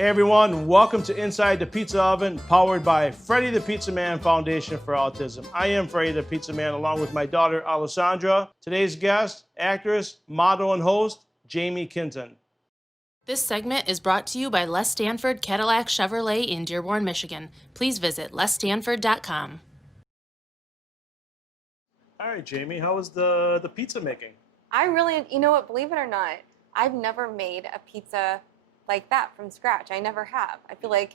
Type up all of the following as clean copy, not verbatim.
Hey everyone, welcome to Inside the Pizza Oven, powered by Fredi the Pizza Man Foundation for Autism. I am Fredi the Pizza Man, along with my daughter Alessandra. Today's guest, actress, model, and host, Jami Kinton. This segment is brought to you by Les Stanford Cadillac Chevrolet in Dearborn, Michigan. Please visit lesstanford.com. All right, Jami, how was the pizza making? I really, you know what, believe it or not, I've never made a pizza like that from scratch. I never have. I feel like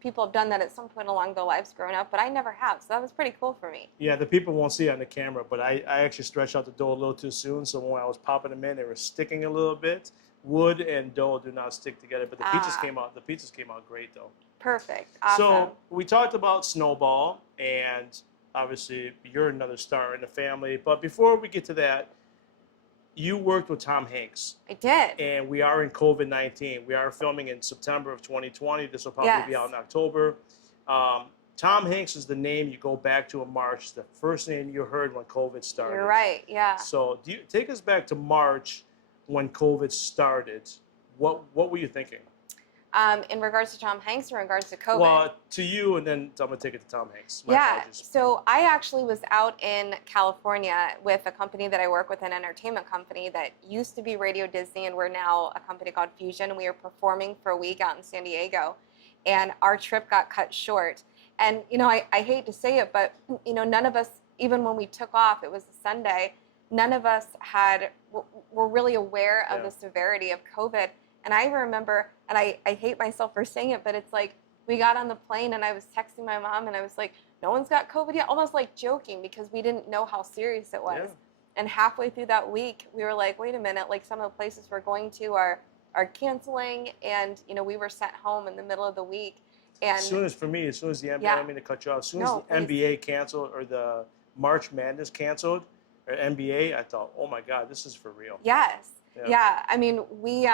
people have done that at some point along their lives growing up, but I never have. So that was pretty cool for me. Yeah, the people won't see it on the camera, but I actually stretched out the dough a little too soon, so when I was popping them in, they were sticking a little bit. Wood and dough do not stick together, but the pizzas came out great though. Perfect. Awesome. So we talked about Snowball, and obviously you're another star in the family. But before we get to that, you worked with Tom Hanks. I did. And we are in COVID-19. We are filming in September of 2020. This will probably be out in October. Tom Hanks is the name you go back to in March. It's the first name you heard when COVID started. You're right, yeah. So take us back to March when COVID started. What were you thinking? In regards to Tom Hanks or in regards to COVID? Well, to you, and then I'm going to take it to Tom Hanks. My apologies. So I actually was out in California with a company that I work with, an entertainment company that used to be Radio Disney, and we're now a company called Fusion, and we were performing for a week out in San Diego, and our trip got cut short. And, you know, I hate to say it, but, you know, none of us, even when we took off, it was a Sunday, none of us were really aware of the severity of COVID. And I remember, and I hate myself for saying it, but it's like we got on the plane and I was texting my mom and I was like, no one's got COVID yet, almost like joking because we didn't know how serious it was. Yeah. And halfway through that week, we were like, wait a minute, like some of the places we're going to are canceling, and you know, we were sent home in the middle of the week. And as soon as the NBA, I don't mean to cut you off, as soon as the NBA canceled or the March Madness canceled, or NBA, I thought, oh my God, this is for real. Yes. Yeah. I mean, we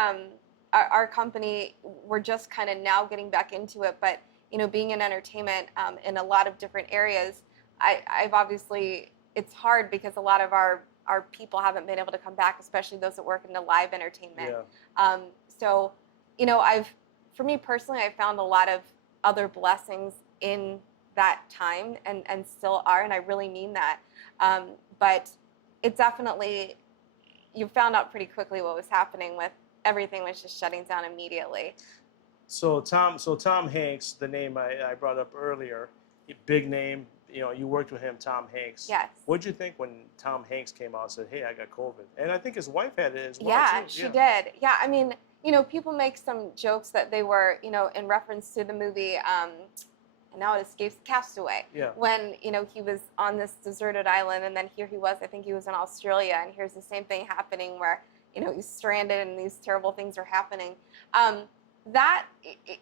our company, we're just kind of now getting back into it, but you know, being in entertainment in a lot of different areas, I've obviously, it's hard because a lot of our people haven't been able to come back, especially those that work in the live entertainment. Yeah. So, you know, for me personally, I found a lot of other blessings in that time and still are, and I really mean that. But it definitely, you found out pretty quickly what was happening with everything was just shutting down immediately. So Tom Hanks, the name I brought up earlier, big name, you know, you worked with him, Tom Hanks. Yes. What did you think when Tom Hanks came out and said, hey, I got COVID? And I think his wife had it as well, yeah, too. She did. Yeah, I mean, you know, people make some jokes that they were, you know, in reference to the movie, and now it escapes, Castaway. Yeah. When, you know, he was on this deserted island, and then here he was, I think he was in Australia, and here's the same thing happening where, you know, he's stranded and these terrible things are happening. That,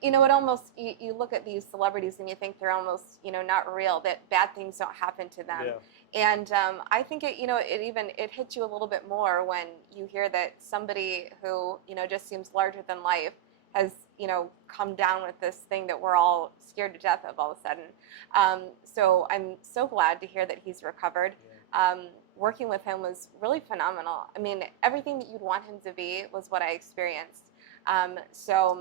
you know, it almost, you look at these celebrities and you think they're almost, you know, not real, that bad things don't happen to them. Yeah. And I think it, you know, it hits you a little bit more when you hear that somebody who, you know, just seems larger than life has, you know, come down with this thing that we're all scared to death of all of a sudden. So I'm so glad to hear that he's recovered. Yeah. Working with him was really phenomenal. I mean, everything that you'd want him to be was what I experienced.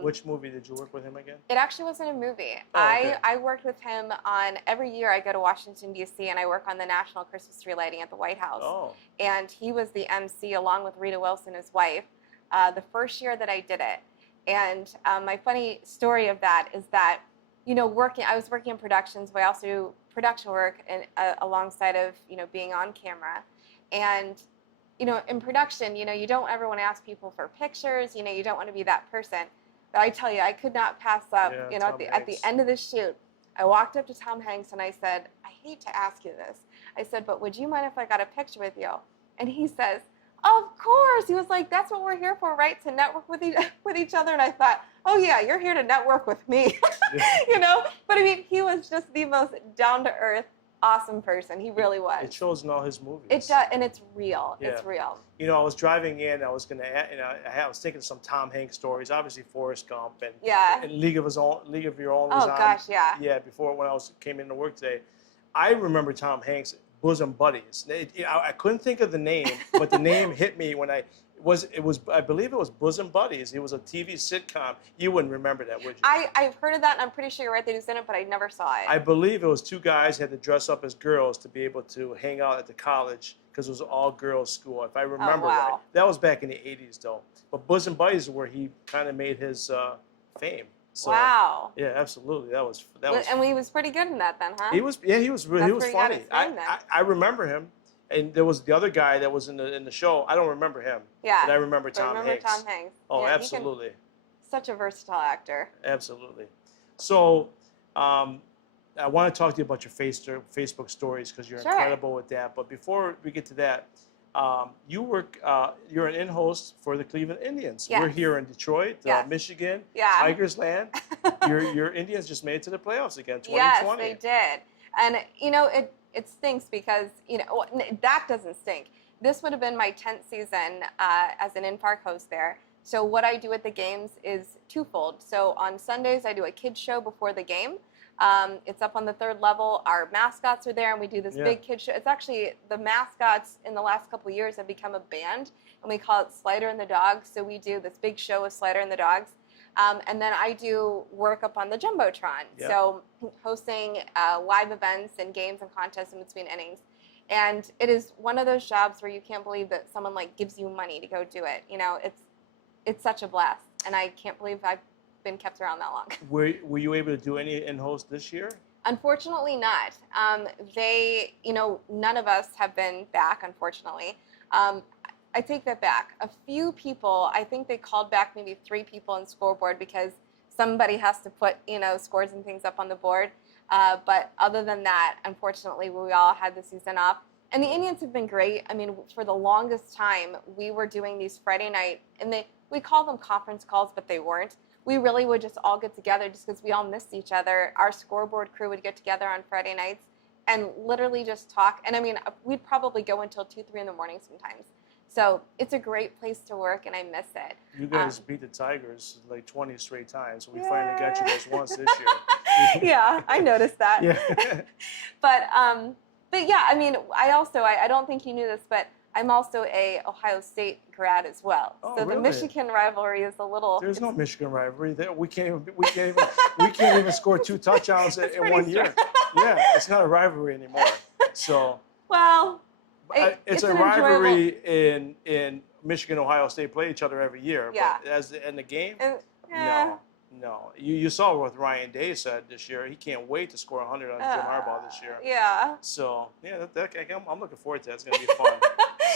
Which movie did you work with him again? It actually wasn't a movie. Oh, okay. I worked with him on, every year I go to Washington, D.C., and I work on the National Christmas Tree Lighting at the White House. Oh. And he was the MC along with Rita Wilson, his wife, the first year that I did it. And my funny story of that is that, you know, I was working in productions, but I also do production work alongside of, you know, being on camera. And, you know, in production, you know, you don't ever want to ask people for pictures, you know, you don't want to be that person. But I tell you, I could not pass up, you know, at the end of the shoot, I walked up to Tom Hanks and I said, I hate to ask you this. I said, but would you mind if I got a picture with you? And he says, of course. He was like, that's what we're here for, right? To network with each other. And I thought, oh yeah, you're here to network with me, you know? But I mean, he was just the most down-to-earth, awesome person. He really was. It shows in all his movies. It does, and it's real. Yeah. It's real. You know, I was driving in. I was gonna, you know, I was thinking of some Tom Hanks stories. Obviously, Forrest Gump and League of Your Own was on. Oh gosh, yeah. Yeah, before when I came into work today, I remember Tom Hanks, Bosom Buddies. I couldn't think of the name, but the name hit me when I believe it was Bosom Buddies. It was a TV sitcom. You wouldn't remember that, would you? I've heard of that, and I'm pretty sure you're right that he was in it, but I never saw it. I believe it was two guys had to dress up as girls to be able to hang out at the college because it was an all-girls school, if I remember right. That was back in the 80s, though. But Bosom Buddies is where he kind of made his fame. So, wow. Yeah, absolutely. That was. And he was pretty good in that then, huh? He was funny. I remember him. And there was the other guy that was in the show. I don't remember him. Yeah. But I remember Tom Hanks. Tom Hanks. Oh, yeah, absolutely. Such a versatile actor. Absolutely. So, I want to talk to you about your Facebook stories because you're incredible with that. But before we get to that, you're an in-host for the Cleveland Indians. Yes. We're here in Detroit, Michigan, Tigers land. your Indians just made it to the playoffs again, 2020. Yes, they did. And, you know, it stinks because, you know, that doesn't stink. This would have been my 10th season as an in-park host there. So what I do at the games is twofold. So on Sundays, I do a kids show before the game. It's up on the 3rd level. Our mascots are there, and we do this big kids show. It's actually, the mascots in the last couple of years have become a band, and we call it Slider and the Dogs. So we do this big show with Slider and the Dogs. And then I do work up on the Jumbotron. Yep. So hosting live events and games and contests in between innings. And it is one of those jobs where you can't believe that someone like gives you money to go do it. You know, it's such a blast. And I can't believe I've been kept around that long. Were you able to do any in-host this year? Unfortunately not. None of us have been back, unfortunately. I take that back. A few people, I think they called back maybe 3 people on scoreboard because somebody has to put, scores and things up on the board. But other than that, unfortunately, we all had the season off. And the Indians have been great. I mean, for the longest time, we were doing these Friday night, and we call them conference calls, but they weren't. We really would just all get together just because we all missed each other. Our scoreboard crew would get together on Friday nights and literally just talk. And I mean, we'd probably go until 2, 3 in the morning sometimes. So it's a great place to work, and I miss it. You guys beat the Tigers like 20 straight times, so we finally got you guys once this year. Yeah, I noticed that. Yeah. But yeah, I mean, I don't think you knew this, but I'm also a Ohio State grad as well. Oh, so really? The Michigan rivalry is a little. There's no Michigan rivalry. We can't even score 2 touchdowns in one year. Yeah, it's not a rivalry anymore. So. Well. It's a rivalry in Michigan, Ohio State play each other every year. Yeah. But as in the game, yeah. No. You saw what Ryan Day said this year. He can't wait to score 100 on Jim Harbaugh this year. Yeah. So yeah, I'm looking forward to that. It's gonna be fun.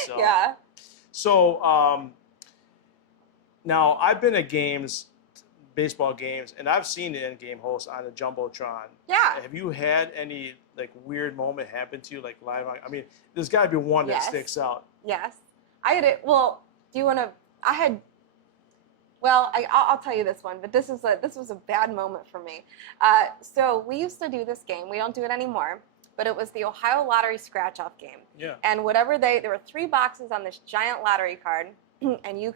So, yeah. So now I've been at games, baseball games, and I've seen the in-game host on the Jumbotron. Yeah. Have you had any like weird moment happen to you like live on? I mean, there's got to be one that sticks out. Yes. I had it. Well, do you want to? I'll tell you this one, but this was a bad moment for me. So we used to do this game. We don't do it anymore, but it was the Ohio Lottery scratch-off game. Yeah. And there were 3 boxes on this giant lottery card, and you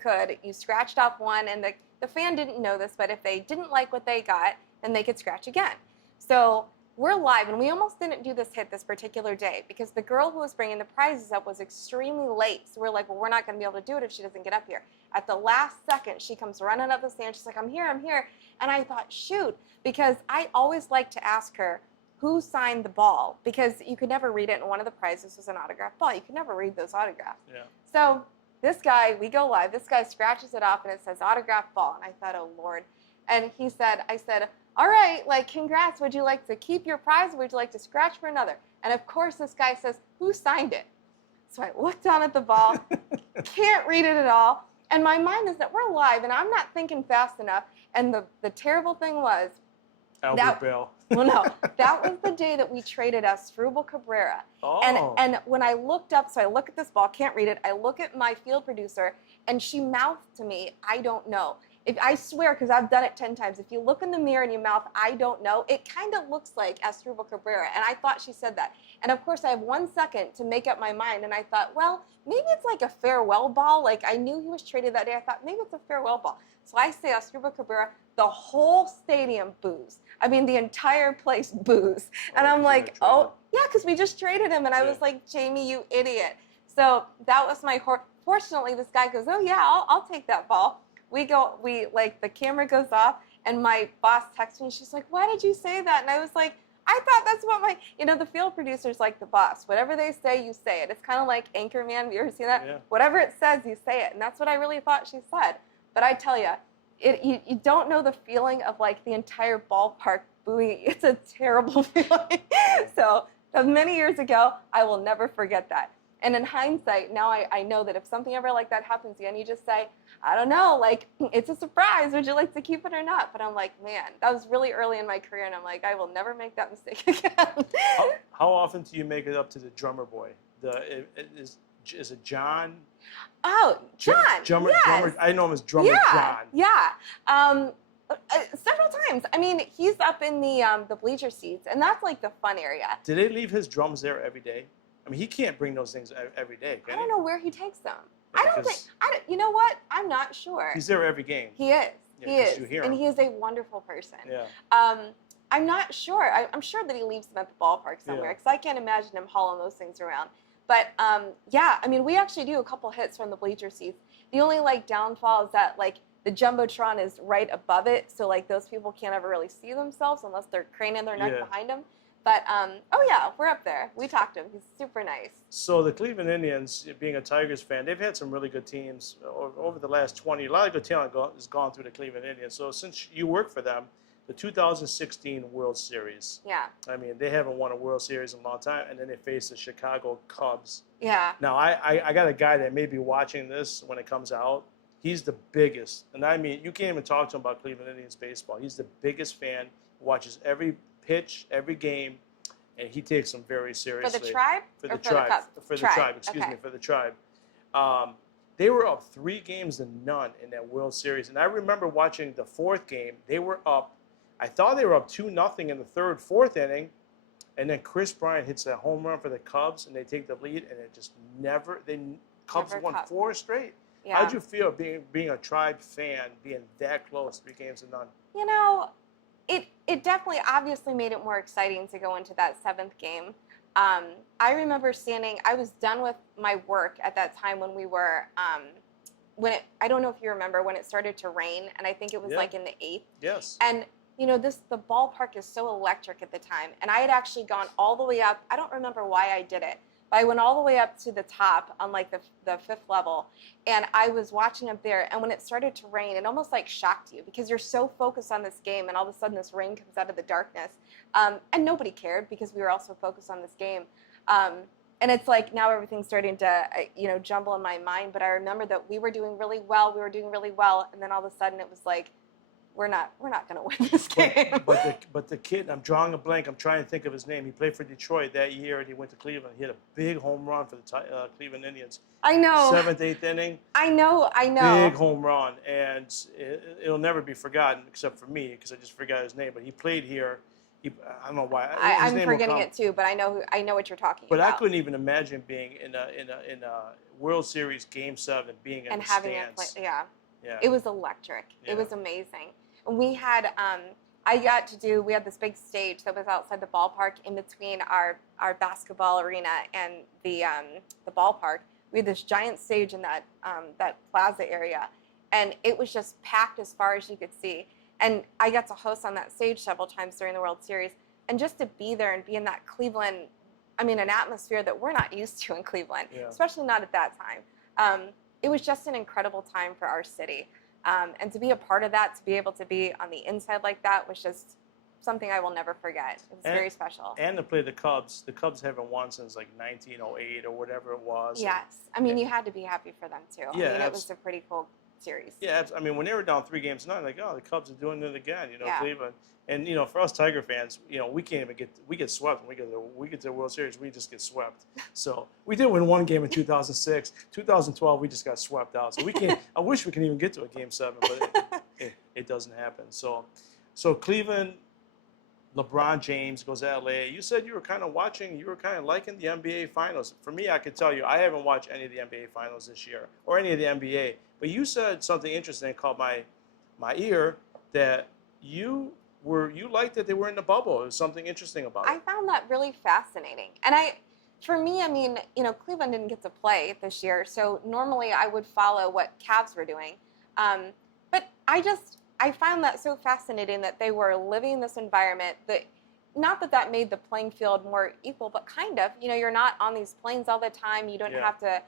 scratched off one, and the fan didn't know this, but if they didn't like what they got, then they could scratch again. So we're live, and we almost didn't do this hit this particular day because the girl who was bringing the prizes up was extremely late. So we're like, well, we're not going to be able to do it if she doesn't get up here. At the last second, she comes running up the stand. She's like, I'm here. And I thought, shoot, because I always like to ask her who signed the ball because you could never read it, and one of the prizes was an autographed ball. You could never read those autographs. Yeah. So this guy, we go live. This guy scratches it off, and it says autographed ball. And I thought, oh, Lord. And I said, all right, like, congrats. Would you like to keep your prize, or would you like to scratch for another? And, of course, this guy says, who signed it? So I look down at the ball, can't read it at all. And my mind is that we're live, and I'm not thinking fast enough. And the terrible thing was. Albert Bell. Well, no. That was the day that we traded Asdrubal Cabrera. Oh. And when I looked up, so I look at this ball, can't read it. I look at my field producer, and she mouthed to me, I don't know. I swear, because I've done it 10 times, if you look in the mirror and you mouth, I don't know, it kind of looks like Asdrubal Cabrera. And I thought she said that. And, of course, I have 1 second to make up my mind. And I thought, well, maybe it's like a farewell ball. Like, I knew he was traded that day. I thought, maybe it's a farewell ball. So I say Asdrubal Cabrera. The whole stadium boos. I mean, the entire place boos. And I'm like, oh, yeah, because we just traded him. And I was like, Jami, you idiot. So that was my fortunately, this guy goes, oh yeah, I'll take that ball. The camera goes off, and my boss texts me. She's like, why did you say that? And I was like, I thought that's what the field producer's like the boss. Whatever they say, you say it. It's kind of like Anchorman. Have you ever seen that? Yeah. Whatever it says, you say it. And that's what I really thought she said. But I tell you, you don't know the feeling of like the entire ballpark booing. It's a terrible feeling. So many years ago, I will never forget that. And in hindsight, now I know that if something ever like that happens again, you just say, I don't know, like, it's a surprise. Would you like to keep it or not? But I'm like, man, that was really early in my career, and I'm like, I will never make that mistake again. How often do you make it up to the drummer boy? Is it John? Oh, John. Drummer, yes. drummer, I know him as Drummer John. Yeah. Several times. I mean, he's up in the bleacher seats, and that's like the fun area. Do they leave his drums there every day? I mean, he can't bring those things every day, can I don't he? know where he takes them. You know what? I'm not sure. He's there every game. He is. Yeah, he is. You hear and him. he is a wonderful person. Yeah. I'm not sure. I'm sure that he leaves them at the ballpark somewhere, because I can't imagine him hauling those things around. But yeah, I mean, we actually do a couple hits from the bleacher seats. The only like downfall is that like the jumbotron is right above it, so like those people can't ever really see themselves unless they're craning their neck behind them. But oh yeah, we're up there. We talked to him. He's super nice. So the Cleveland Indians, being a Tigers fan, they've had some really good teams over the last 20. A lot of good talent has gone through the Cleveland Indians. So since you work for them, the 2016 World Series. Yeah. I mean, they haven't won a World Series in a long time, and then they face the Chicago Cubs. Yeah. Now, I got a guy that may be watching this when it comes out. He's the biggest, and I mean, you can't even talk to him about Cleveland Indians baseball. He's the biggest fan, watches every pitch, every game, and he takes them very seriously. For the Tribe? For the or Tribe. For the Tribe, excuse okay. me, for the Tribe. They were up 3-0 in that World Series, and I remember watching the 4th game. They were up. I thought they were up 2-0 in the 3rd, 4th inning, and then Chris Bryant hits that home run for the Cubs, and they take the lead, and it just never. Cubs won 4 straight. Yeah. How'd you feel being a Tribe fan, being that close, 3-0? You know, it definitely obviously made it more exciting to go into that 7th game. I remember I was done with my work at that time when we were, I don't know if you remember, when it started to rain, and I think it was like in the 8th. Yes. And, you know, the ballpark is so electric at the time, and I had actually gone all the way up. I don't remember why I did it, but I went all the way up to the top on like the 5th level, and I was watching up there, and when it started to rain, it almost like shocked you because you're so focused on this game, and all of a sudden this rain comes out of the darkness, and nobody cared because we were also focused on this game. And it's like now everything's starting to, jumble in my mind, but I remember that we were doing really well, and then all of a sudden it was like, we're not going to win this game. But the kid, I'm drawing a blank. I'm trying to think of his name. He played for Detroit that year, and he went to Cleveland. He had a big home run for the Cleveland Indians. I know. 7th, 8th inning. I know. Big home run, and it'll never be forgotten, except for me, because I just forgot his name. But he played here. I don't know why. I'm forgetting it too, but I know what you're talking about. But I couldn't even imagine being in a World Series Game 7, being in the stands. Yeah. Yeah. It was electric. Yeah. It was amazing. We had we had this big stage that was outside the ballpark in between our basketball arena and the ballpark. We had this giant stage in that plaza area, and it was just packed as far as you could see. And I got to host on that stage several times during the World Series, and just to be there and be in that Cleveland, an atmosphere that we're not used to in Cleveland, especially not at that time. It was just an incredible time for our city. And to be a part of that, to be able to be on the inside like that was just something I will never forget. It was very special. And to play the Cubs. The Cubs haven't won since like 1908 or whatever it was. Yes. You had to be happy for them too. Yeah, it was a pretty cool series. Yeah, when they were down 3-0, like, oh, the Cubs are doing it again, Yeah. Cleveland. And, for us Tiger fans, we can't even we get swept. When we get to the World Series, we just get swept. So we did win one game in 2006. 2012, we just got swept out. So we can't, I wish we could even get to a Game 7, but it doesn't happen. So Cleveland, LeBron James goes to LA. You said you were kind of liking the NBA Finals. For me, I could tell you, I haven't watched any of the NBA Finals this year or any of the NBA. But you said something interesting that caught my ear, that you liked that they were in the bubble. There was something interesting about it. I found that really fascinating. And For me, I mean, Cleveland didn't get to play this year, so normally I would follow what Cavs were doing. But I found that so fascinating that they were living in this environment that, not that that made the playing field more equal, but kind of. You're not on these planes all the time. You don't have to,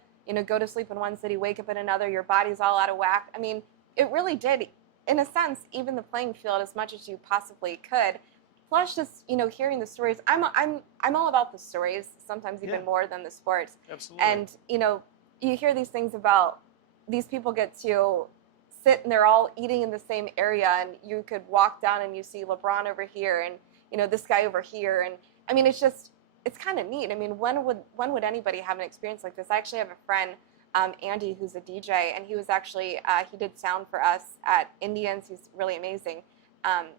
go to sleep in one city, wake up in another. Your body's all out of whack. I mean, it really did, in a sense, even the playing field as much as you possibly could. Plus, just hearing the stories. I'm all about the stories, sometimes even more than the sports. Absolutely. And you hear these things about these people get to sit and they're all eating in the same area, and you could walk down and you see LeBron over here and this guy over here, and I mean it's kind of neat. I mean, when would anybody have an experience like this? I actually have a friend, Andy, who's a DJ, and he was actually he did sound for us at Indians. He's really amazing.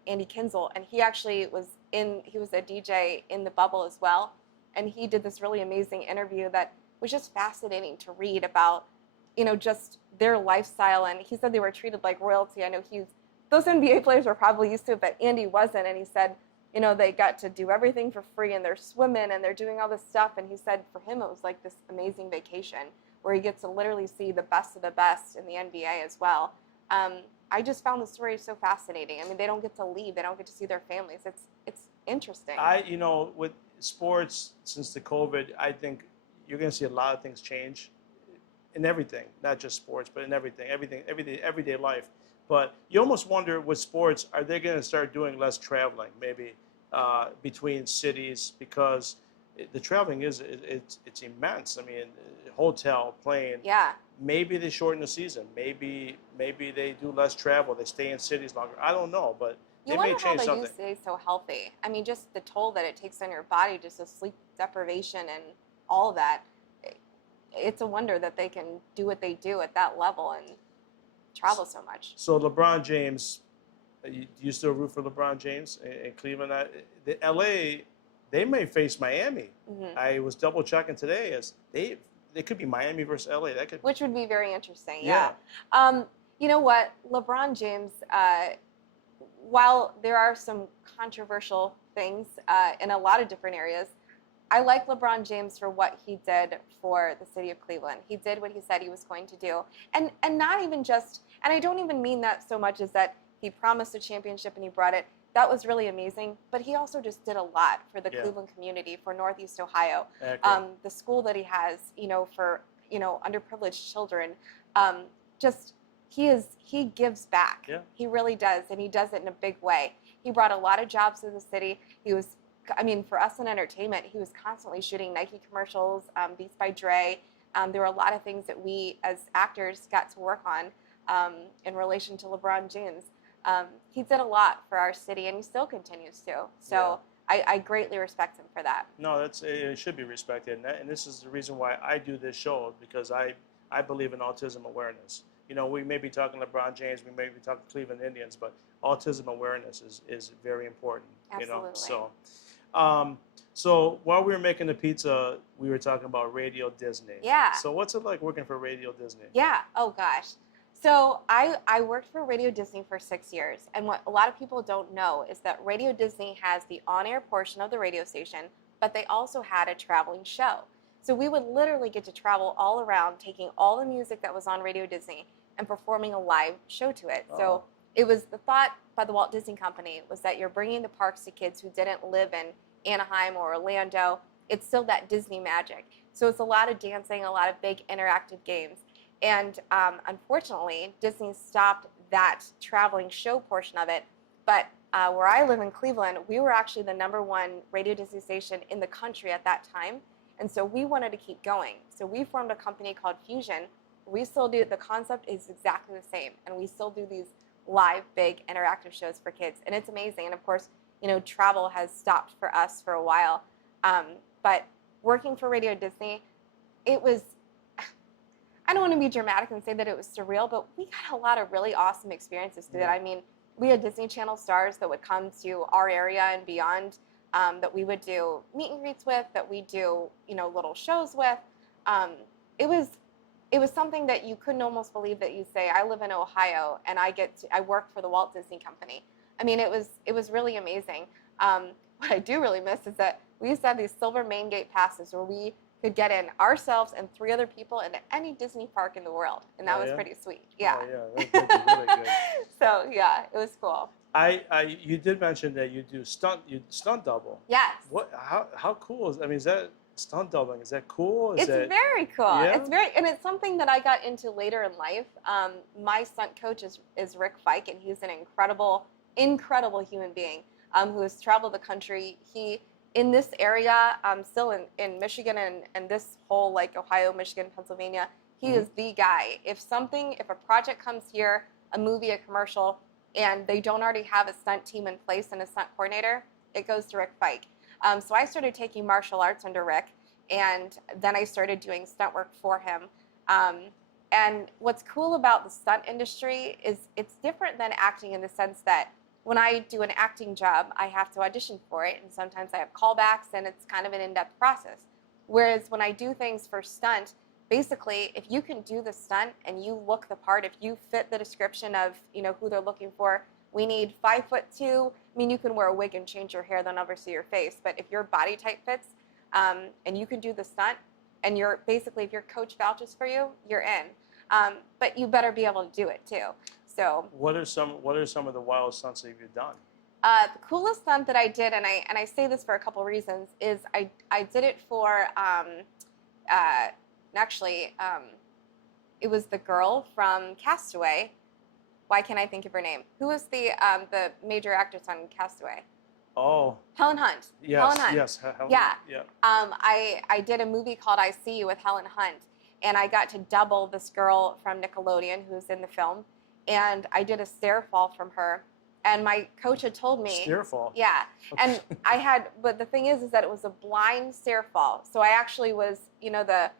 Andy Kinzel, and he actually was a DJ in the bubble as well, and he did this really amazing interview that was just fascinating to read about, just their lifestyle, and he said they were treated like royalty. I know those NBA players were probably used to it, but Andy wasn't, and he said, they got to do everything for free, and they're swimming, and they're doing all this stuff, and he said for him it was like this amazing vacation where he gets to literally see the best of the best in the NBA as well. I just found the story so fascinating. I mean, they don't get to leave. They don't get to see their families. It's interesting. With sports, since the COVID, I think you're going to see a lot of things change in everything, not just sports, but in everything, everyday life. But you almost wonder with sports, are they going to start doing less traveling, maybe between cities, because the traveling it's immense. I mean, hotel, plane. Yeah. Maybe they shorten the season. Maybe they do less travel. They stay in cities longer. I don't know, but they may change something. You wonder how they stay so healthy. I mean, just the toll that it takes on your body, just the sleep deprivation and all of that. It's a wonder that they can do what they do at that level and travel so much. So LeBron James, do you still root for LeBron James in Cleveland? The LA, they may face Miami. Mm-hmm. I was double checking today as they could be Miami versus LA. Which would be very interesting. Yeah. You know what? LeBron James, while there are some controversial things in a lot of different areas, I like LeBron James for what he did for the city of Cleveland. He did what he said he was going to do. And not even just, and I don't even mean that so much as that he promised a championship and he brought it. That was really amazing. But he also just did a lot for the Cleveland community, for Northeast Ohio. The school that he has, for, underprivileged children. He gives back. Yeah. He really does. And he does it in a big way. He brought a lot of jobs to the city. For us in entertainment, he was constantly shooting Nike commercials, Beats by Dre. There were a lot of things that we as actors got to work on in relation to LeBron James. He did a lot for our city, and he still continues to. So I greatly respect him for that. No, it should be respected, and this is the reason why I do this show, because I believe in autism awareness. We may be talking LeBron James, we may be talking Cleveland Indians, but autism awareness is very important. Absolutely. So while we were making the pizza, we were talking about Radio Disney. Yeah. So what's it like working for Radio Disney? Yeah. Oh gosh. So I worked for Radio Disney for 6 years, and what a lot of people don't know is that Radio Disney has the on-air portion of the radio station, but they also had a traveling show. So we would literally get to travel all around, taking all the music that was on Radio Disney and performing a live show to it. Oh. So it was the thought by the Walt Disney Company was that you're bringing the parks to kids who didn't live in Anaheim or Orlando. It's still that Disney magic. So it's a lot of dancing, a lot of big interactive games. And unfortunately, Disney stopped that traveling show portion of it. But where I live in Cleveland, we were actually the #1 Radio Disney station in the country at that time. And so we wanted to keep going. So we formed a company called Fusion. We still do, the concept is exactly the same. And we still do these live, big, interactive shows for kids. And it's amazing. And of course, travel has stopped for us for a while. But working for Radio Disney, it was, I don't want to be dramatic and say that it was surreal, but we got a lot of really awesome experiences through that. I mean, we had Disney Channel stars that would come to our area and beyond, that we would do meet and greets with, that we do, little shows with. It was something that you couldn't almost believe that you say, I live in Ohio and I work for the Walt Disney Company. I mean, it was really amazing. What I do really miss is that we used to have these silver main gate passes where we could get in ourselves and 3 other people into any Disney park in the world, and that was pretty sweet. Yeah. Oh, yeah, that'd be really good. So yeah, it was cool. You did mention that you do stunt double. Yes. What? How cool is? I mean, is that stunt doubling? Is that cool? It's very cool. Yeah? And it's something that I got into later in life. My stunt coach is Rick Fike, and he's an incredible human being who has traveled the country. He in this area, still in Michigan and this whole like Ohio, Michigan, Pennsylvania, he is the guy. If a project comes here, a movie, a commercial, and they don't already have a stunt team in place and a stunt coordinator, it goes to Rick Fike. So I started taking martial arts under Rick, and then I started doing stunt work for him. And what's cool about the stunt industry is it's different than acting in the sense that when I do an acting job, I have to audition for it, and sometimes I have callbacks, and it's kind of an in-depth process. Whereas when I do things for stunt, basically, if you can do the stunt and you look the part, if you fit the description of who they're looking for, we need 5'2". I mean, you can wear a wig and change your hair, they'll never see your face. But if your body type fits, and you can do the stunt, and if your coach vouches for you, you're in. But you better be able to do it too. So what are some of the wild stunts that you've done? The coolest stunt that I did, and I say this for a couple reasons, is I did it for it was the girl from Castaway. Why can't I think of her name? Who was the major actress on Castaway? Oh. Helen Hunt. Yes. Helen Hunt. Yes. Helen, yeah. Yeah. I did a movie called I See You with Helen Hunt, and I got to double this girl from Nickelodeon who's in the film, and I did a stair fall from her. And my coach had told me... Stair fall? Yeah. And but the thing is that it was a blind stair fall. So I actually was, the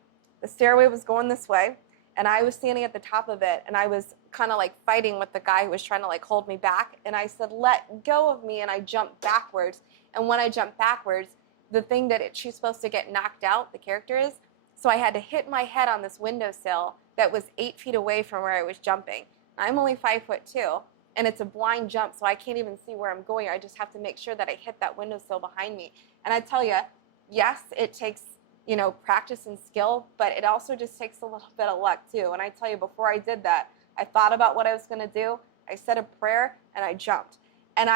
stairway was going this way, and I was standing at the top of it, and I was kind of like fighting with the guy who was trying to like hold me back. And I said, let go of me, and I jumped backwards. And when I jumped backwards, the thing that she's supposed to get knocked out, the character is, so I had to hit my head on this windowsill that was 8 feet away from where I was jumping. I'm only 5'2". And it's a blind jump, so I can't even see where I'm going. I just have to make sure that I hit that windowsill behind me. And I tell you, yes, it takes, practice and skill, but it also just takes a little bit of luck too. And I tell you, before I did that, I thought about what I was going to do. I said a prayer, and I jumped. And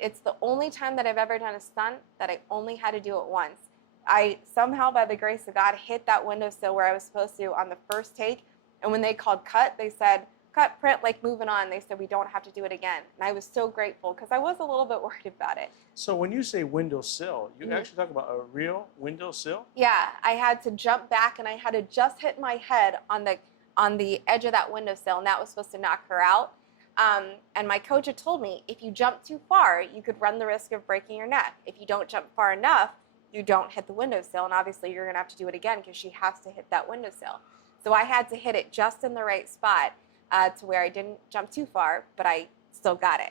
it's the only time that I've ever done a stunt that I only had to do it once. I somehow, by the grace of God, hit that windowsill where I was supposed to on the first take. And when they called cut, they said, cut, print, like moving on. They said, we don't have to do it again. And I was so grateful because I was a little bit worried about it. So when you say windowsill, you actually talk about a real windowsill? Yeah, I had to jump back, and I had to just hit my head on the edge of that windowsill, and that was supposed to knock her out. And my coach had told me, if you jump too far, you could run the risk of breaking your neck. If you don't jump far enough, you don't hit the windowsill, and obviously you're going to have to do it again because she has to hit that windowsill. So I had to hit it just in the right spot. To where I didn't jump too far, but I still got it.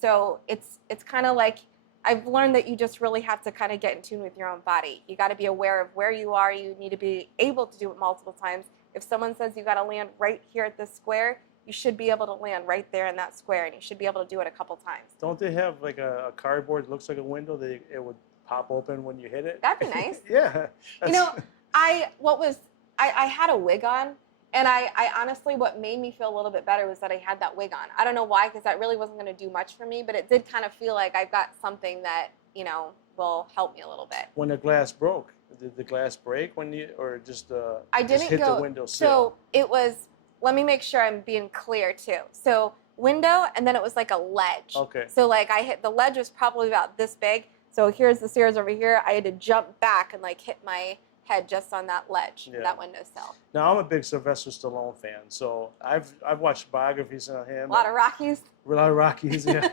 So it's kind of like I've learned that you just really have to kind of get in tune with your own body. You got to be aware of where you are. You need to be able to do it multiple times. If someone says you got to land right here at this square, you should be able to land right there in that square, and you should be able to do it a couple times. Don't they have like a cardboard that looks like a window that it would pop open when you hit it? That'd be nice. Yeah. I had a wig on. And I honestly, what made me feel a little bit better was that I had that wig on. I don't know why, because that really wasn't going to do much for me, but it did kind of feel like I've got something that, will help me a little bit. When the glass broke, did the glass break when you, or just I didn't just hit go, the windowsill? So it was, let me make sure I'm being clear too. So window, and then it was like a ledge. Okay. So like the ledge was probably about this big. So here's the stairs over here. I had to jump back and like hit my head just on that ledge, that windowsill. Now, I'm a big Sylvester Stallone fan, so I've watched biographies on him. A lot of Rockies. A lot of Rockies, yeah.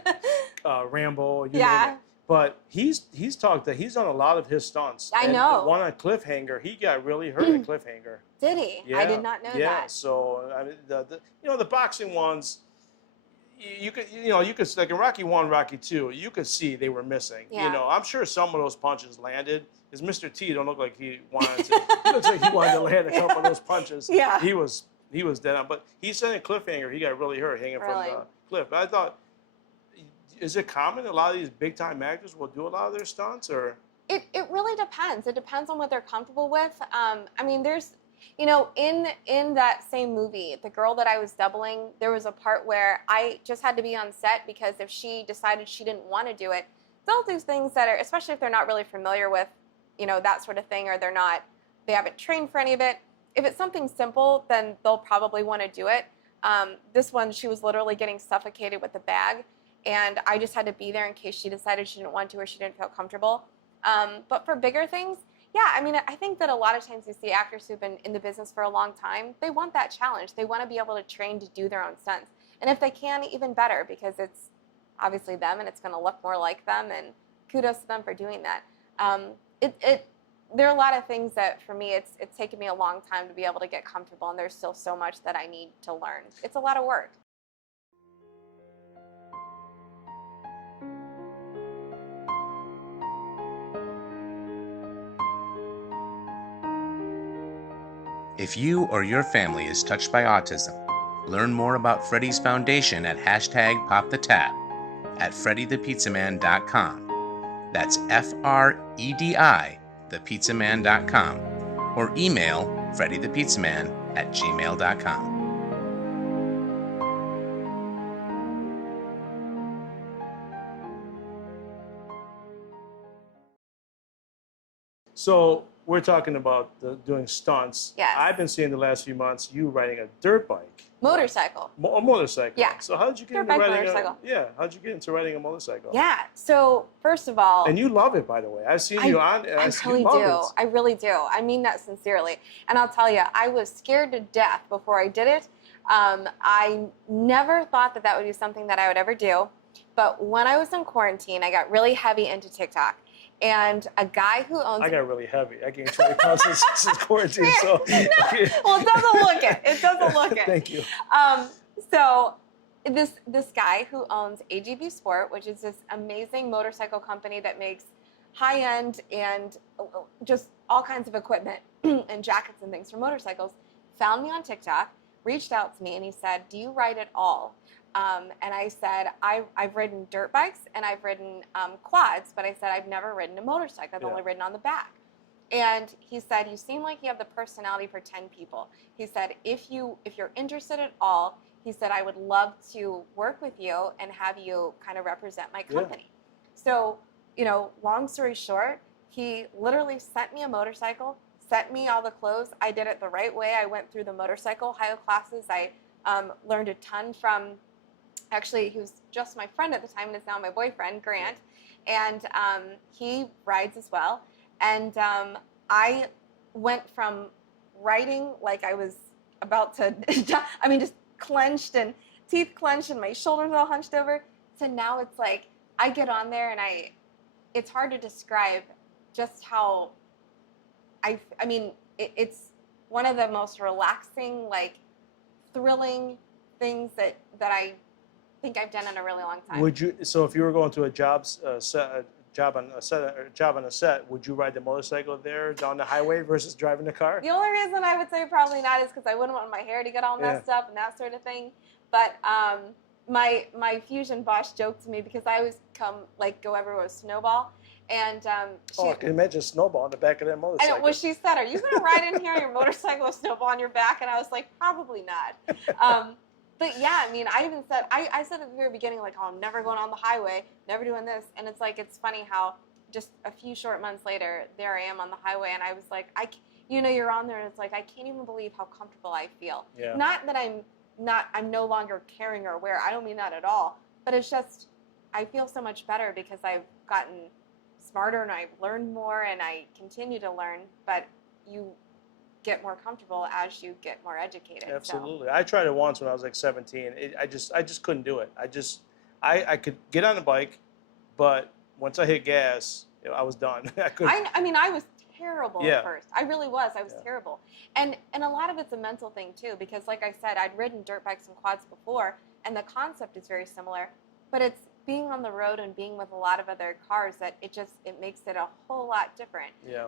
Rambo, you name it. But he's talked that he's done a lot of his stunts. I know. The one on Cliffhanger, he got really hurt at Cliffhanger. Did he? Yeah. I did not know that. Yeah, so I mean, the boxing ones, you could like in Rocky 1, Rocky 2, you could see they were missing. Yeah. I'm sure some of those punches landed. Because Mr. T don't look like he wanted to. He looks like he wanted to land a couple of those punches. Yeah. He was dead on. But he said in Cliffhanger he got really hurt hanging from the cliff. But I thought, is it common a lot of these big time actors will do a lot of their stunts, or? It really depends. It depends on what they're comfortable with. I mean, there's, you know, in that same movie, the girl that I was doubling, there was a part where I just had to be on set because if she decided she didn't want to do it, they'll do things that are, especially if they're not really familiar with, you know, that sort of thing, or they haven't trained for any of it. If it's something simple, then they'll probably want to do it. This one, she was literally getting suffocated with the bag, and I just had to be there in case she decided she didn't want to or she didn't feel comfortable. But for bigger things, yeah, I mean, I think that a lot of times you see actors who've been in the business for a long time, they want that challenge. They want to be able to train to do their own stunts. And if they can, even better, because it's obviously them and it's going to look more like them, and kudos to them for doing that. There are a lot of things that, for me, it's taken me a long time to be able to get comfortable, and there's still so much that I need to learn. It's a lot of work. If you or your family is touched by autism, learn more about Fredi's foundation at #PopTheTap at FrediThePizzaMan.com. That's FREDI, thepizzaman.com, or email FrediThePizzaman@gmail.com. So we're talking about doing stunts. Yes. I've been seeing the last few months you riding a dirt bike. Motorcycle. A motorcycle. Yeah. So how did you get Dirt into bike, riding motorcycle. how did you get into riding a motorcycle? Yeah. So first of all, And you love it, by the way. I've seen you on. I really do. I really do. I mean that sincerely. And I'll tell you, I was scared to death before I did it. I never thought that would be something that I would ever do. But when I was in quarantine, I got really heavy into TikTok. And a guy who owns... I got really heavy. I gained 20 pounds since quarantine. So. No. Well, it doesn't look it. It doesn't look it. Thank you. So this guy who owns AGV Sport, which is this amazing motorcycle company that makes high-end and just all kinds of equipment and jackets and things for motorcycles, found me on TikTok, reached out to me, and he said, "Do you ride at all?" And I said, I've ridden dirt bikes and I've ridden quads, but I said, I've never ridden a motorcycle. I've only ridden on the back. And he said, "You seem like you have the personality for 10 people. He said, if you're interested at all, he said, I would love to work with you and have you kind of represent my company." So, you know, long story short, he literally sent me a motorcycle, sent me all the clothes. I did it the right way. I went through the motorcycle Ohio classes. I learned a ton from, actually, he was just my friend at the time and is now my boyfriend, Grant. And he rides as well. And I went from riding like I was about to, I mean, just clenched and teeth clenched and my shoulders all hunched over, to now it's like I get on there and it's hard to describe just how I mean, it's one of the most relaxing, like, thrilling things that I think I've done in a really long time. Would you? So if you were going to a job on a set, would you ride the motorcycle there down the highway versus driving the car? The only reason I would say probably not is because I wouldn't want my hair to get all messed up and that sort of thing. But my Fusion boss joked to me because I always go everywhere with Snowball. And I can imagine Snowball on the back of that motorcycle. I know, well, she said, "Are you going to ride in here on your motorcycle with Snowball on your back?" And I was like, probably not. But yeah, I mean, I even said, I said at the very beginning, like, "Oh, I'm never going on the highway, never doing this." And it's like, it's funny how just a few short months later, there I am on the highway, and I was like, you're on there, and it's like, I can't even believe how comfortable I feel. Yeah. Not that I'm no longer caring or aware. I don't mean that at all. But it's just, I feel so much better because I've gotten smarter and I've learned more and I continue to learn, but you get more comfortable as you get more educated. Absolutely. So. I tried it once when I was like 17. I just couldn't do it. I could get on a bike, but once I hit gas, I was done. I mean, I was terrible at first. I really was. I was terrible. And a lot of it's a mental thing too, because like I said, I'd ridden dirt bikes and quads before, and the concept is very similar, but it's being on the road and being with a lot of other cars that it makes it a whole lot different. Yeah.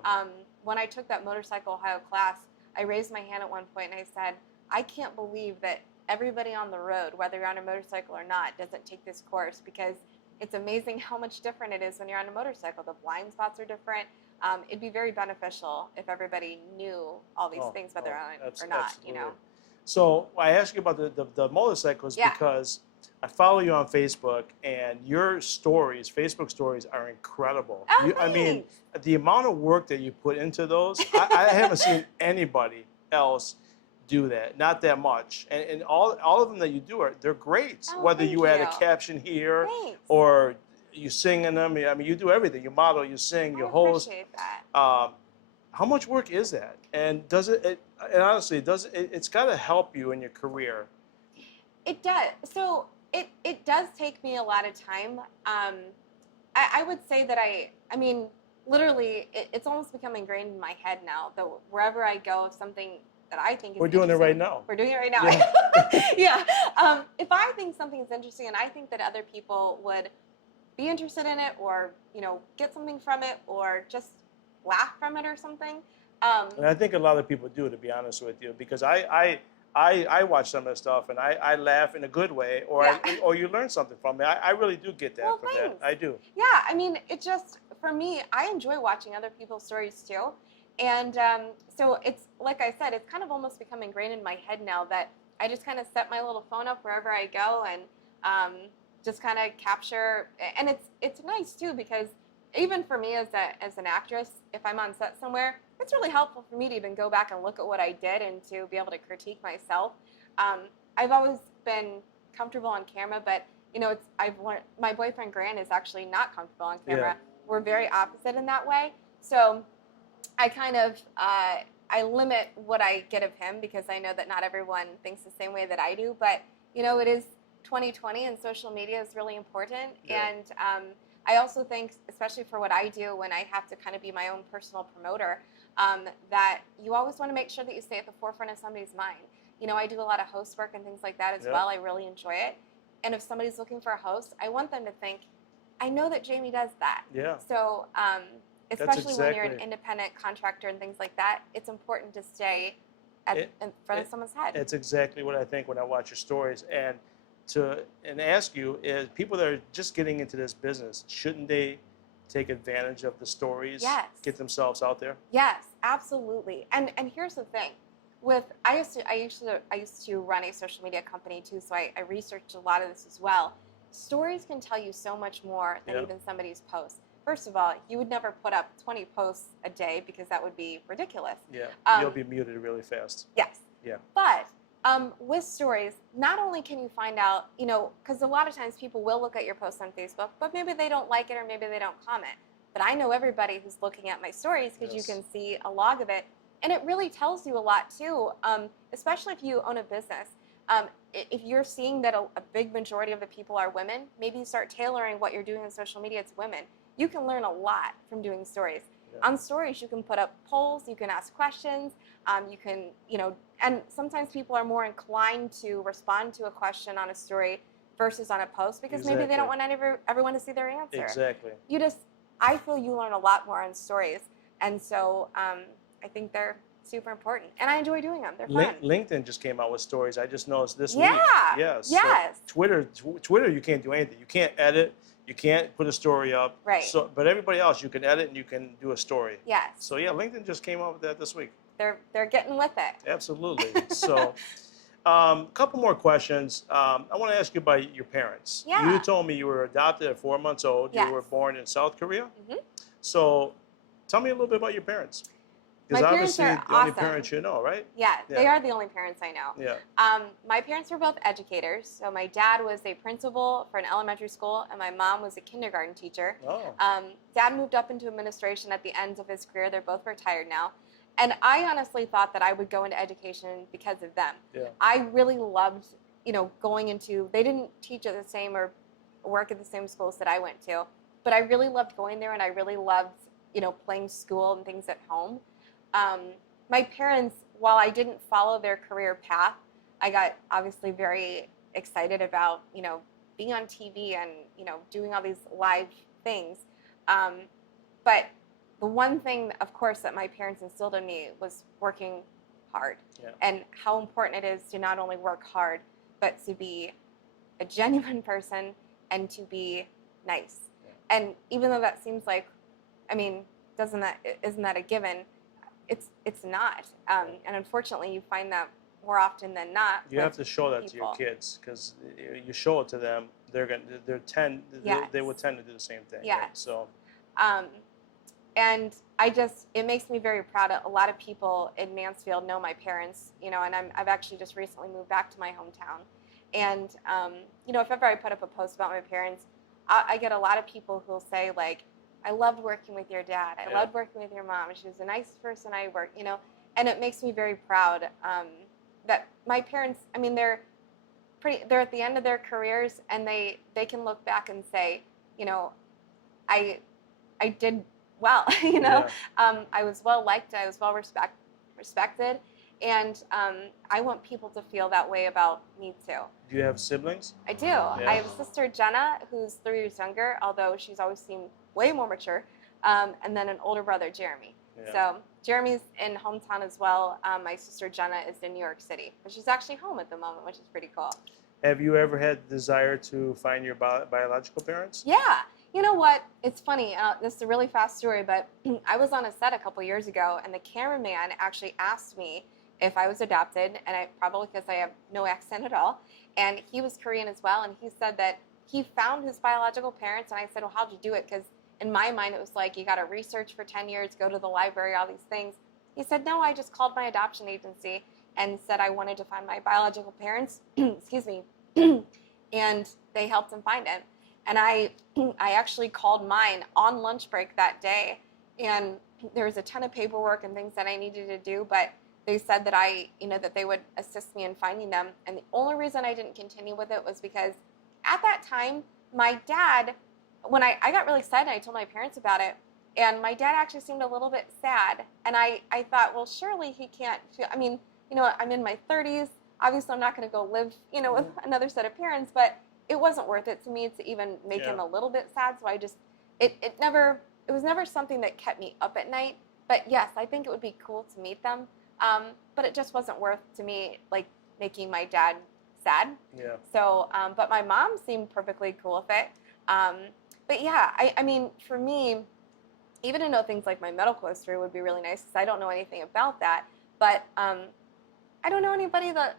When I took that motorcycle Ohio class, I raised my hand at one point and I said, I can't believe that everybody on the road, whether you're on a motorcycle or not, doesn't take this course, because it's amazing how much different it is when you're on a motorcycle. The blind spots are different. It'd be very beneficial if everybody knew all these things, whether on it or not, you know. So I asked you about the motorcycles because I follow you on Facebook, and your stories, Facebook stories, are incredible. Oh, I mean, the amount of work that you put into those, I haven't seen anybody else do that. Not that much. And all of them that you do they're great. Oh, Whether you add a thank caption here Thanks. or you sing in them. I mean, you do everything. You model, you sing, you host. I appreciate that. How much work is that? And does it and honestly, it's got to help you in your career? It does. So it does take me a lot of time. I would say that I mean, literally, it's almost become ingrained in my head now that wherever I go, if something that I think is We're doing it right now. We're doing it right now. Yeah. Yeah. If I think something is interesting and I think that other people would be interested in it or, you know, get something from it or just laugh from it or something. And I think a lot of people do, to be honest with you, because I watch some of the stuff and I laugh in a good way, or or you learn something from it. I really do get that from thanks. that. I do. Yeah, I mean, it just, for me, I enjoy watching other people's stories too. And so it's, like I said, it's kind of almost become ingrained in my head now that I just kind of set my little phone up wherever I go and just kind of capture. And it's nice too, because even for me as an actress, if I'm on set somewhere, it's really helpful for me to even go back and look at what I did and to be able to critique myself. I've always been comfortable on camera, but you know, I've learned, my boyfriend Grant is actually not comfortable on camera. Yeah. We're very opposite in that way. So I kind of I limit what I get of him because I know that not everyone thinks the same way that I do. But you know, it is 2020 and social media is really important. Yeah. And I also think, especially for what I do when I have to kind of be my own personal promoter, that you always want to make sure that you stay at the forefront of somebody's mind. You know, I do a lot of host work and things like that as well. I really enjoy it. And if somebody's looking for a host, I want them to think, I know that Jami does that. Yeah. So, especially when you're an independent contractor and things like that, it's important to stay in front of someone's head. It's exactly what I think when I watch your stories. And ask you, is people that are just getting into this business, shouldn't they take advantage of the stories? Yes. Get themselves out there? Yes, absolutely. And here's the thing. I used to run a social media company too, so I researched a lot of this as well. Stories can tell you so much more than even somebody's posts. First of all, you would never put up 20 posts a day because that would be ridiculous. Yeah, you'll be muted really fast. Yes. Yeah. But with stories, not only can you find out, you know, because a lot of times people will look at your post on Facebook, but maybe they don't like it or maybe they don't comment. But I know everybody who's looking at my stories because you can see a log of it. And it really tells you a lot too, especially if you own a business. If you're seeing that a big majority of the people are women, maybe you start tailoring what you're doing on social media to women. You can learn a lot from doing stories. Yeah. On stories, you can put up polls, you can ask questions, you can, you know, and sometimes people are more inclined to respond to a question on a story versus on a post because maybe they don't want everyone to see their answer. Exactly. I feel you learn a lot more on stories. And so I think they're super important. And I enjoy doing them. They're fun. LinkedIn just came out with stories. I just noticed this week. Yes. So Twitter, you can't do anything. You can't edit. You can't put a story up. Right. So, but everybody else, you can edit and you can do a story. Yes. So yeah, LinkedIn just came out with that this week. They're getting with it. Absolutely. So, a couple more questions. I want to ask you about your parents. Yeah. You told me you were adopted at 4 months old. Yes. You were born in South Korea. Mm-hmm. So, tell me a little bit about your parents. Because obviously, the only parents you know, right? Yeah, they are the only parents I know. Yeah. My parents were both educators. So my dad was a principal for an elementary school, and my mom was a kindergarten teacher. Oh. Dad moved up into administration at the end of his career. They're both retired now. And I honestly thought that I would go into education because of them. Yeah. I really loved, you know, going into, they didn't teach at the same or work at the same schools that I went to, but I really loved going there, and I really loved, you know, playing school and things at home. My parents, while I didn't follow their career path, I got obviously very excited about, you know, being on TV and, you know, doing all these live things. But the one thing, of course, that my parents instilled in me was working hard and how important it is to not only work hard, but to be a genuine person and to be nice. Yeah. And even though that seems like, I mean, isn't that a given? It's not. And unfortunately, you find that more often than not. You have to show that to your kids, because you show it to them, they will tend to do the same thing. Yeah. Right? So. And it makes me very proud. A lot of people in Mansfield know my parents, you know, and I've actually just recently moved back to my hometown. And, you know, if ever I put up a post about my parents, I get a lot of people who'll say, like, I loved working with your dad. I loved working with your mom. She was the nicest person I worked, you know. And it makes me very proud that my parents, I mean, they're at the end of their careers, and they can look back and say, you know, I did well, you know. Yeah. I was well liked. I was well respected. And I want people to feel that way about me, too. Do you have siblings? I do. Yeah. I have a sister, Jenna, who's 3 years younger, although she's always seemed way more mature. And then an older brother, Jeremy. Yeah. So Jeremy's in hometown as well. My sister, Jenna, is in New York City. But she's actually home at the moment, which is pretty cool. Have you ever had the desire to find your biological parents? Yeah. You know what? It's funny. This is a really fast story, but I was on a set a couple years ago, and the cameraman actually asked me if I was adopted, and probably because I have no accent at all. And he was Korean as well, and he said that he found his biological parents, and I said, well, how'd you do it? Because in my mind, it was like, you got to research for 10 years, go to the library, all these things. He said, no, I just called my adoption agency and said I wanted to find my biological parents, excuse me, and they helped him find it. And I actually called mine on lunch break that day, and there was a ton of paperwork and things that I needed to do, but they said that that they would assist me in finding them. And the only reason I didn't continue with it was because at that time, my dad, when I got really excited, I told my parents about it, and my dad actually seemed a little bit sad. And I thought, well, surely he can't feel, I mean, you know, I'm in my 30s. Obviously, I'm not going to go live, you know, with another set of parents, but it wasn't worth it to me to even make him a little bit sad. So it was never something that kept me up at night. But yes, I think it would be cool to meet them. But it just wasn't worth to me, like, making my dad sad. Yeah. So, but my mom seemed perfectly cool with it. But yeah, I mean, for me, even to know things like my medical history would be really nice, because I don't know anything about that. But I don't know anybody that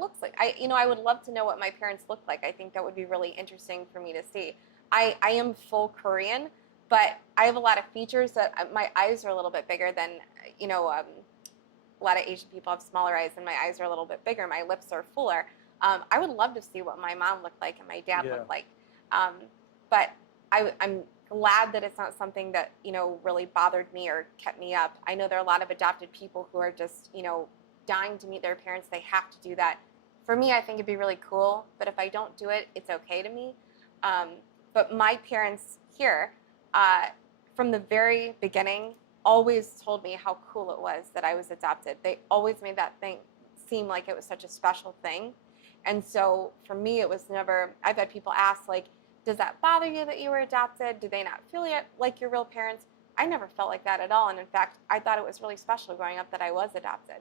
looks like, I would love to know what my parents look like. I think that would be really interesting for me to see. I am full Korean, but I have a lot of features that my eyes are a little bit bigger than, you know, a lot of Asian people have smaller eyes, and my eyes are a little bit bigger. My lips are fuller. I would love to see what my mom looked like and my dad looked like. But I'm glad that it's not something that, you know, really bothered me or kept me up. I know there are a lot of adopted people who are just, you know, dying to meet their parents. They have to do that. For me, I think it'd be really cool, but if I don't do it, it's okay to me. But my parents here, from the very beginning, always told me how cool it was that I was adopted. They always made that thing seem like it was such a special thing. And so for me, it was never, I've had people ask, like, does that bother you that you were adopted? Do they not feel like your real parents? I never felt like that at all. And in fact, I thought it was really special growing up that I was adopted.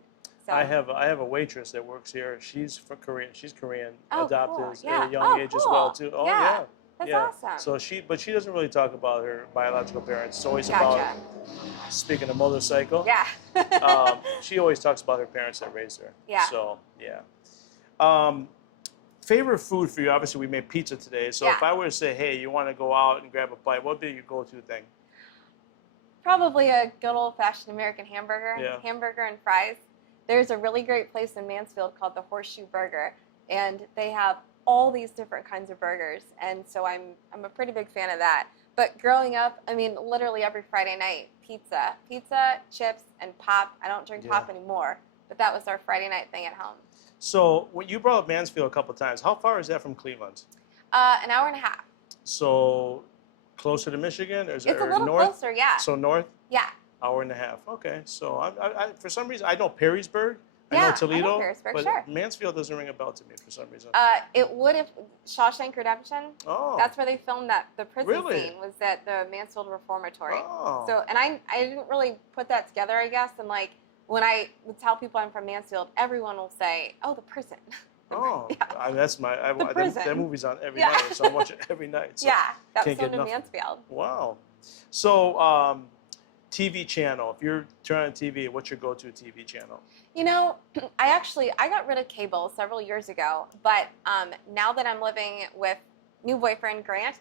So, I have a waitress that works here. She's Korean. She's Korean, adopted cool. at a young age as well too. Oh yeah. That's awesome. So she doesn't really talk about her biological parents. It's always about, speaking of motorcycle. Yeah. She always talks about her parents that raised her. Yeah. So yeah. Favorite food for you? Obviously, we made pizza today. So if I were to say, hey, you want to go out and grab a bite, what would be your go-to thing? Probably a good old-fashioned American hamburger. Yeah. Hamburger and fries. There's a really great place in Mansfield called the Horseshoe Burger, and they have all these different kinds of burgers, and so I'm a pretty big fan of that. But growing up, I mean, literally every Friday night, pizza, chips, and pop. I don't drink pop anymore, but that was our Friday night thing at home. So when you brought up Mansfield a couple of times, how far is that from Cleveland? An hour and a half. So closer to Michigan, or is it a little north? Closer, yeah. So north? Yeah. Hour and a half. Okay. So I for some reason, I know Perrysburg. Yeah, I know Toledo. I know Perrysburg, but sure. Mansfield doesn't ring a bell to me for some reason. It would if Shawshank Redemption. Oh. That's where they filmed the prison Really? scene, was at the Mansfield Reformatory. Oh. So, and I didn't really put that together, I guess. And like, when I would tell people I'm from Mansfield, everyone will say, oh, the prison. Oh, Yeah. that's my. The prison. That movie's on every Yeah. night, so I watch it every night. So Yeah, that was can't get filmed in enough. Mansfield. Wow. So, TV channel. If you're turning on TV, what's your go-to TV channel? You know, I got rid of cable several years ago, but now that I'm living with new boyfriend Grant,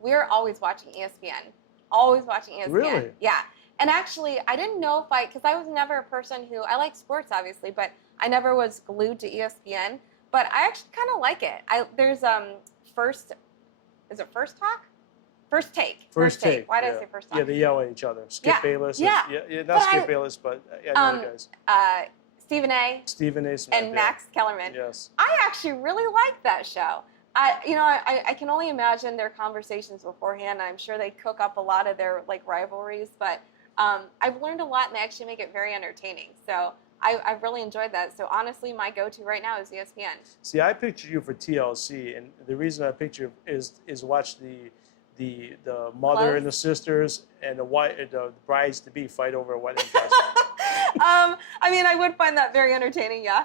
we're always watching ESPN. Always watching ESPN. Really? Yeah. And actually, I didn't know if because I was never a person who, I like sports obviously, but I never was glued to ESPN. But I actually kind of like it. There's is it First Talk? First Take. First Take. Why did I say First Talk? Yeah, they yell at each other. Skip Bayless. Yeah. Not Skip Bayless, but other guys. Stephen A. Stephen A. Smith, and Max Kellerman. Yes. I actually really like that show. I can only imagine their conversations beforehand. I'm sure they cook up a lot of their rivalries, but I've learned a lot, and they actually make it very entertaining. So I've really enjoyed that. So honestly, my go-to right now is ESPN. See, I pictured you for TLC, and the reason I picture you is watch the mother and the sisters and the brides to be fight over a wedding dress. I would find that very entertaining. Yeah.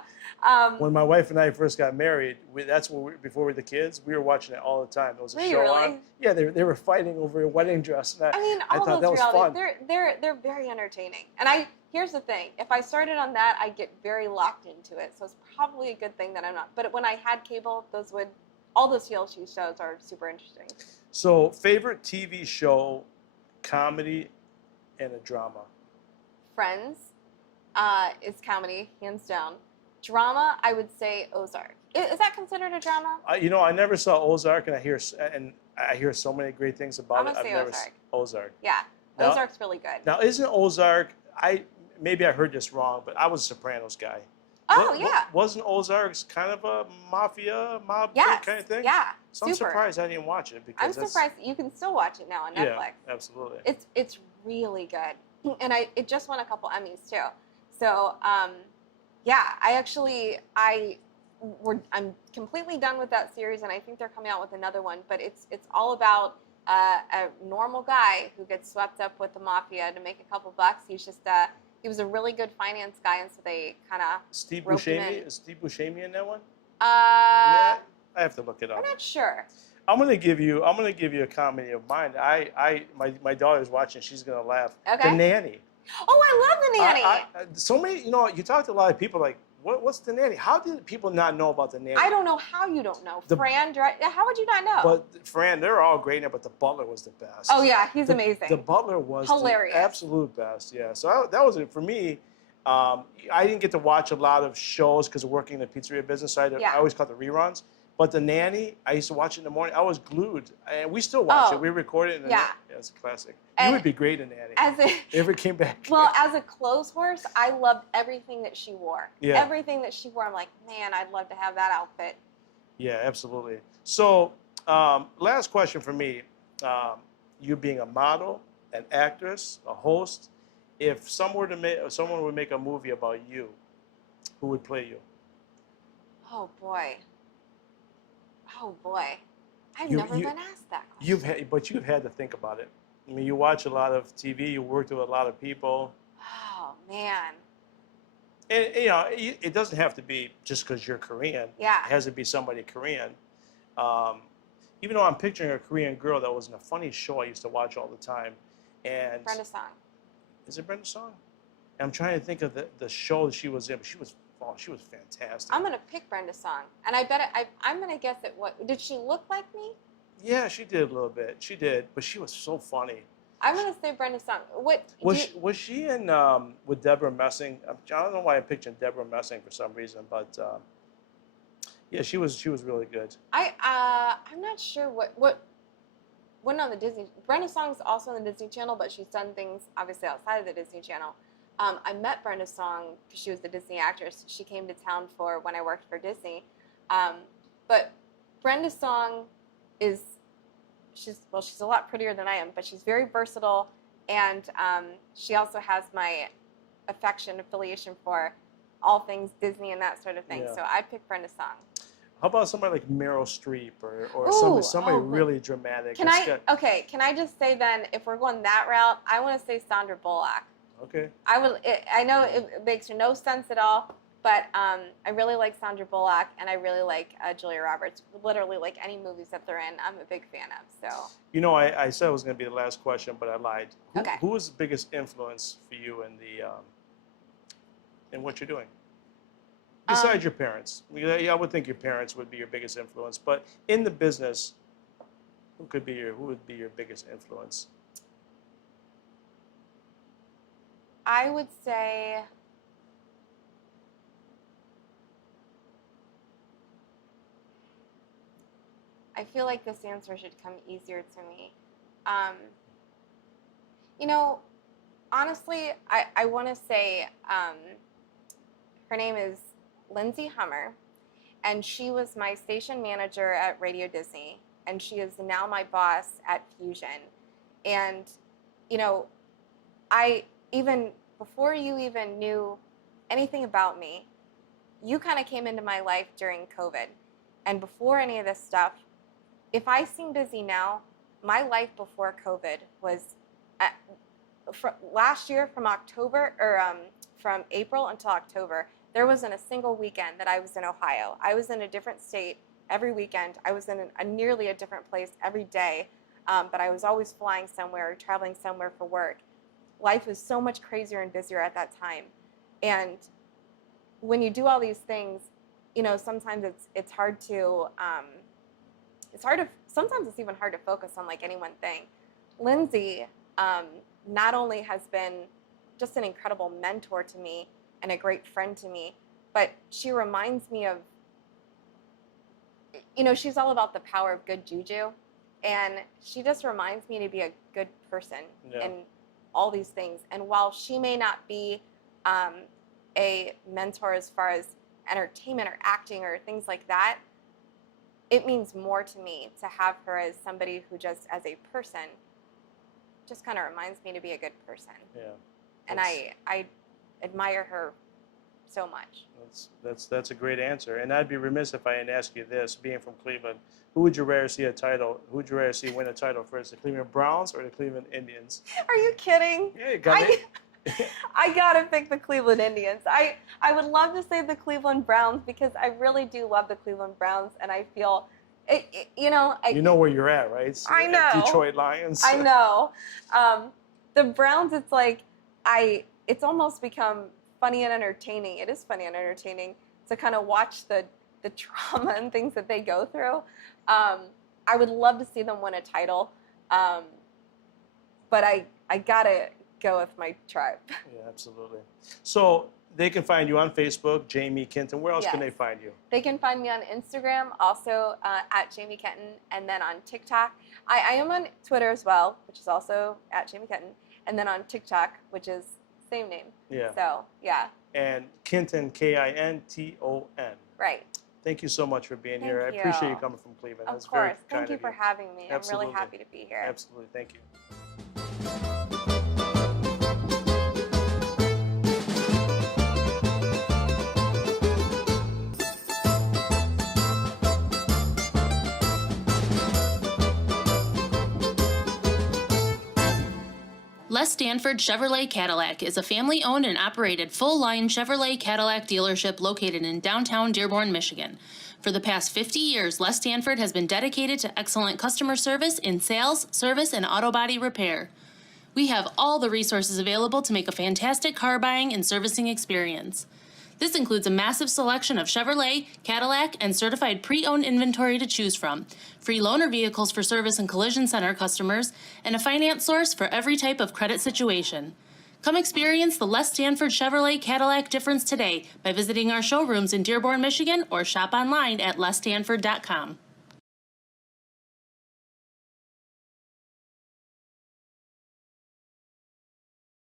When my wife and I first got married, before we were the kids, we were watching it all the time. There was a show on. Yeah, they were fighting over a wedding dress. And I thought that was fun. They're very entertaining. And here's the thing: if I started on that, I'd get very locked into it. So it's probably a good thing that I'm not. But when I had cable, all those TLC shows are super interesting. So, favorite TV show, comedy, and a drama. Friends is comedy, hands down. Drama, I would say Ozark. Is that considered a drama? I never saw Ozark, and I hear so many great things about it. I've never seen Ozark. Yeah, now, Ozark's really good. Now, isn't Ozark? Maybe I heard this wrong, but I was a Sopranos guy. Yeah. Wasn't Ozark's kind of a mob kind of thing? Yeah. So I'm surprised I didn't watch it because I'm surprised you can still watch it now on Netflix. Yeah, absolutely. It's really good, and it just won a couple Emmys too. So I'm completely done with that series, and I think they're coming out with another one. But it's all about a normal guy who gets swept up with the mafia to make a couple bucks. He was a really good finance guy, and so they kind of Steve Buscemi. Is Steve Buscemi in that one? I have to look it up. I'm not sure. I'm gonna give you a comedy of mine. My daughter's watching. She's gonna laugh. Okay. The Nanny. Oh, I love The Nanny. So many. You talk to a lot of people like, what's The Nanny? How did people not know about The Nanny? I don't know how you don't know. Fran, how would you not know? But Fran, they're all great now. But the butler was the best. Oh yeah, he's amazing. The butler was hilarious. The absolute best. Yeah. So that was it for me. I didn't get to watch a lot of shows because of working in the pizzeria business. I always caught the reruns. But The Nanny, I used to watch it in the morning. I was glued, and we still watch it. We record it. It's a classic. You would be great in Nanny. If it came back. Well, as a clothes horse, I loved everything that she wore. Yeah. Everything that she wore, I'm like, man, I'd love to have that outfit. Yeah, absolutely. So, last question for me. You being a model, an actress, a host, if someone would make a movie about you, who would play you? Oh boy. I've never been asked that question. But you've had to think about it. I mean, you watch a lot of TV. You work with a lot of people. Oh man. And it doesn't have to be just because you're Korean. Yeah. It has to be somebody Korean. Even though I'm picturing a Korean girl that was in a funny show I used to watch all the time, and Brenda Song. Is it Brenda Song? And I'm trying to think of the show that she was in. But she was fantastic. I'm gonna pick Brenda Song, and I bet I'm gonna guess at what did she look like me? Yeah, she did a little bit. She did, but she was so funny. I'm gonna say Brenda Song. Was she in with Deborah Messing? I don't know why I'm picturing Deborah Messing for some reason, but yeah, she was really good. I'm not sure what on the Disney. Brenda Song's also on the Disney Channel, but she's done things obviously outside of the Disney Channel. I met Brenda Song because she was the Disney actress. She came to town for when I worked for Disney. But Brenda Song she's a lot prettier than I am, but she's very versatile, and she also has my affiliation for all things Disney and that sort of thing. Yeah. So I pick Brenda Song. How about somebody like Meryl Streep or somebody really dramatic? Can I just say then, if we're going that route, I want to say Sandra Bullock. Okay. I know it makes no sense at all, But I really like Sandra Bullock, and I really like Julia Roberts. Literally, like any movies that they're in, I'm a big fan of. So. You know, I said it was going to be the last question, but I lied. Okay. Who was the biggest influence for you in what you're doing? Besides your parents. I would think your parents would be your biggest influence, but in the business, who would be your biggest influence? I would say I feel like this answer should come easier to me. You know, honestly, I want to say her name is Lindsay Hummer, and she was my station manager at Radio Disney, and she is now my boss at Fusion. And, you know, even before you even knew anything about me, you kind of came into my life during COVID. And before any of this stuff, if I seem busy now, my life before COVID was last year from from April until October, there wasn't a single weekend that I was in Ohio. I was in a different state every weekend. I was in nearly a different place every day, but I was always flying somewhere, traveling somewhere for work. Life was so much crazier and busier at that time. And when you do all these things, you know, sometimes it's hard to, sometimes it's even hard to focus on like any one thing. Lindsay not only has been just an incredible mentor to me and a great friend to me, but she reminds me of, you know, she's all about the power of good juju. And she just reminds me to be a good person in all these things. And while she may not be a mentor as far as entertainment or acting or things like that, it means more to me to have her as somebody who just, as a person, just kind of reminds me to be a good person. Yeah. And I admire her so much. That's a great answer. And I'd be remiss if I didn't ask you this, being from Cleveland, who would you rather see win a title first, the Cleveland Browns or the Cleveland Indians? Are you kidding? Yeah, you got it. I gotta pick the Cleveland Indians. I would love to say the Cleveland Browns because I really do love the Cleveland Browns, and I feel, you know where you're at, right? I know. Detroit Lions. I know. The Browns, it's like it's almost become funny and entertaining. It is funny and entertaining to kind of watch the trauma and things that they go through. I would love to see them win a title, but I gotta go with my tribe. Yeah, absolutely. So they can find you on Facebook, Jami Kinton. Where else can they find you? They can find me on Instagram, also at Jami Kinton, and then on TikTok. I am on Twitter as well, which is also at Jami Kinton, and then on TikTok, which is same name. Yeah. So, yeah. And Kinton, Kinton. Right. Thank you so much for being here. I appreciate you coming from Cleveland. Of course. Thank you for having me. Absolutely. I'm really happy to be here. Absolutely. Thank you. Les Stanford Chevrolet Cadillac is a family-owned and operated full-line Chevrolet Cadillac dealership located in downtown Dearborn, Michigan. For the past 50 years, Les Stanford has been dedicated to excellent customer service in sales, service, and auto body repair. We have all the resources available to make a fantastic car buying and servicing experience. This includes a massive selection of Chevrolet, Cadillac, and certified pre-owned inventory to choose from, free loaner vehicles for service and collision center customers, and a finance source for every type of credit situation. Come experience the Les Stanford Chevrolet Cadillac difference today by visiting our showrooms in Dearborn, Michigan, or shop online at lesstanford.com.